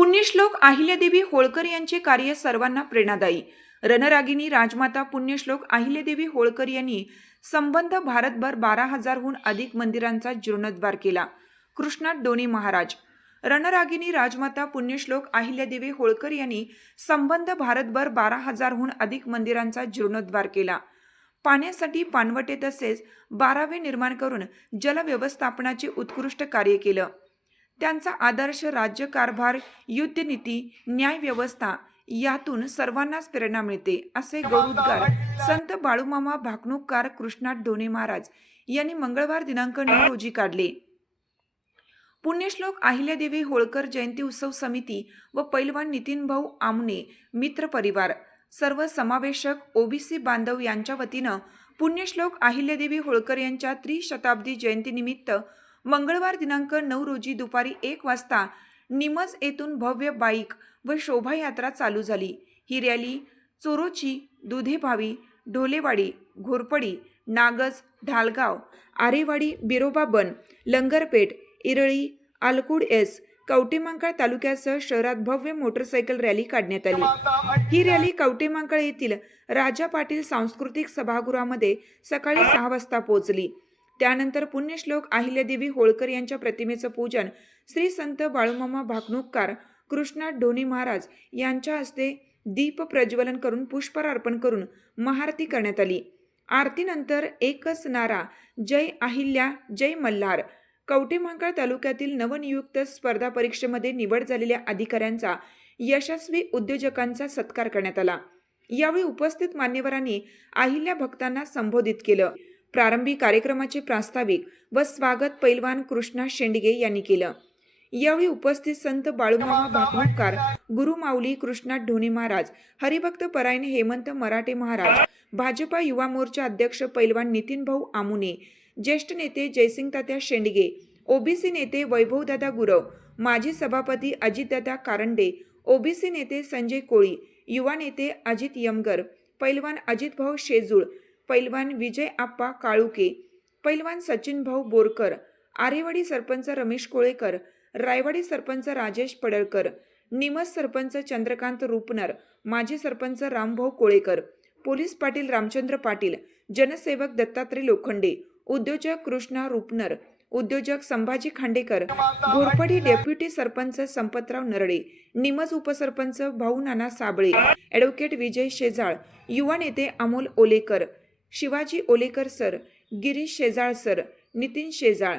पुण्यश्लोक अहिल्यादेवी होळकर यांचे कार्य सर्वांना प्रेरणादायी. रणरागिनी राजमाता पुण्यश्लोक अहिल्यादेवी होळकर यांनी संबंध भारतभर बारा हजारहून अधिक मंदिरांचा जीर्णोद्धार केला. कृष्णात डोनी महाराज. रणरागिनी राजमाता पुण्यश्लोक अहिल्यादेवी होळकर यांनी संबंध भारतभर बारा हजारहून अधिक मंदिरांचा जीर्णोद्धार केला. पाण्यासाठी पानवटे तसेच बारावे निर्माण करून जलव्यवस्थापनाचे उत्कृष्ट कार्य केलं. त्यांचा आदर्श राज्यकारभार युद्धनीती न्यायव्यवस्था यातून सर्वांनाच प्रेरणा मिळते असे गौरवोद्गार संत बाळूमामा भाकणूककार कृष्णात डोने महाराज यांनी मंगळवार दिनांक नऊ रोजी काढले. पुण्यश्लोक अहिल्यादेवी होळकर जयंती उत्सव समिती व पैलवान नितीन भाऊ आमने मित्र परिवार सर्व समावेशक ओबीसी बांधव यांच्या वतीनं पुण्यश्लोक अहिल्यादेवी होळकर यांच्या त्रिशताब्दी जयंतीनिमित्त मंगळवार दिनांक नऊ रोजी दुपारी एक वाजता निमज येथून भव्य बाईक व शोभायात्रा चालू झाली. ही रॅली चोरोची दुधेभावी ढोलेवाडी घोरपडी नागज ढालगाव आरेवाडी बिरोबा बन लंगरपेठ इरळी आलकुड एस कवटेमांकाळ तालुक्यासह शहरात भव्य मोटरसायकल रॅली काढण्यात आली. ही रॅली कवटेमांकाळ येथील राजा पाटील सांस्कृतिक सभागृहामध्ये सकाळी सहा वाजता पोहोचली. त्यानंतर पुण्यश्लोक अहिल्यादेवी होळकर यांच्या प्रतिमेचं पूजन श्री संत बाळूमामा भाकणूककार कृष्णा ढोणी महाराज यांच्या हस्ते दीप प्रज्वलन करून पुष्पहार अर्पण करून महाआरती करण्यात आली. आरतीनंतर एकच नारा जय अहिल्या जय मल्हार. कवटेमहांकाळ तालुक्यातील नवनियुक्त स्पर्धा परीक्षेमध्ये निवड झालेल्या अधिकाऱ्यांचा यशस्वी उद्योजकांचा सत्कार करण्यात आला. यावेळी उपस्थित मान्यवरांनी अहिल्या भक्तांना संबोधित केलं. प्रारंभी कार्यक्रमाचे प्रास्ताविक व स्वागत पैलवान कृष्णा शेंडगे यांनी केलं. यावेळी उपस्थित संत बाळूमामा भागवतकार गुरु माऊली कृष्णात ढोणे महाराज हरिभक्त परायण हेमंत मराठे महाराज भाजपा युवा मोर्चा अध्यक्ष पैलवान नितीन भाऊ आमुने ज्येष्ठ नेते जयसिंग तात्या शेंडगे ओबीसी नेते वैभवदादा गुरव माजी सभापती अजितदादा कारंडे ओबीसी नेते संजय कोळी युवा नेते अजित यमगर पैलवान अजितभाऊ शेजूळ पैलवान विजय आप्पा काळुके पैलवान सचिन भाऊ बोरकर आरेवाडी सरपंच रमेश कोळेकर रायवाडी सरपंच राजेश पडळकर निमस सरपंच चंद्रकांत रुपनर माजी सरपंच रामभाऊ कोळेकर पोलीस पाटील रामचंद्र पाटील जनसेवक दत्तात्रय लोखंडे उद्योजक कृष्णा रुपनर उद्योजक संभाजी खांडेकर घोरपडी डेप्युटी सरपंच संपतराव नरडे निमज उपसरपंच भाऊ नाना साबळे ॲडव्होकेट विजय शेजाळ युवा नेते अमोल ओलेकर शिवाजी ओलेकर सर गिरीश शेजाळ सर नितीन शेजाळ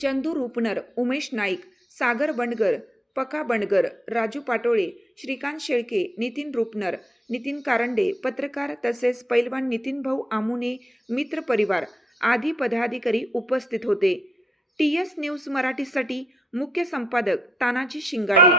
चंदू रुपनर उमेश नाईक सागर बंडगर पका बंडगर राजू पाटोळे श्रीकांत शेळके नितीन रुपनर नितीन कारंडे पत्रकार तसेच पैलवान नितीन भाऊ आमुने मित्र परिवार आदी पदाधिकारी उपस्थित होते. टी एस न्यूज मराठीसाठी मुख्य संपादक तानाजी शिंगाडे.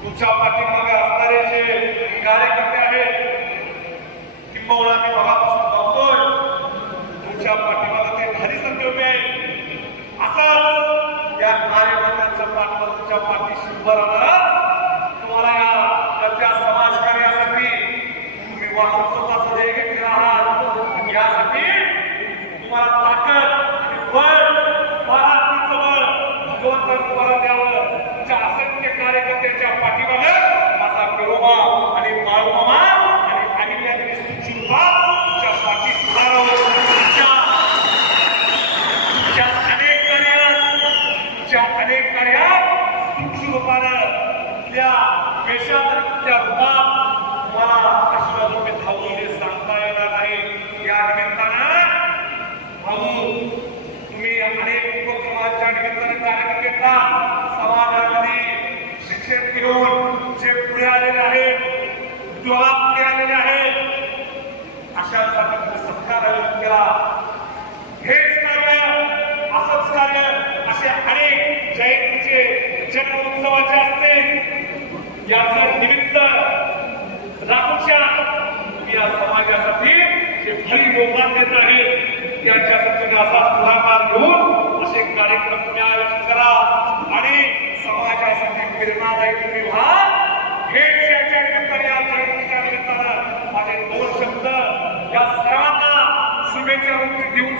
तुमच्या पाठीमागे असणारे जे कार्यकर्ते आहेत किंबहुना मी मगापासून बघतोय तुमच्या पाठीमागे ते धारीसारखे उभे आहेत असंच या कार्यकर्त्यांचं पाठबळ तुमच्या पाठीशी उभं राहणार पुढे आलेले आहेत उद्योगात पुढे आलेले आहेत. अशांचा तुम्ही सत्कार आयोजित केला. हेच कार्य असंच कार्य असे अनेक जयंतीचे जन्म उत्सवाचे असते. याचे निमित्त राखूच्या या समाजासाठी जे भरी योगदान देत आहे त्यांच्यासाठी असा पुढाकार घेऊन असे कार्यक्रम तुम्ही आयोजित करा. आणि समाजासाठी प्रेरणादायी तुम्ही व्हा हेच याच्या निमित्ताने या जयंतीच्या निमित्तानं माझे दोन शब्द या सर्वांना शुभेच्छा देऊन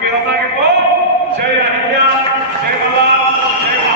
मी रजा घेतो. जय अहिल्या जय मला जय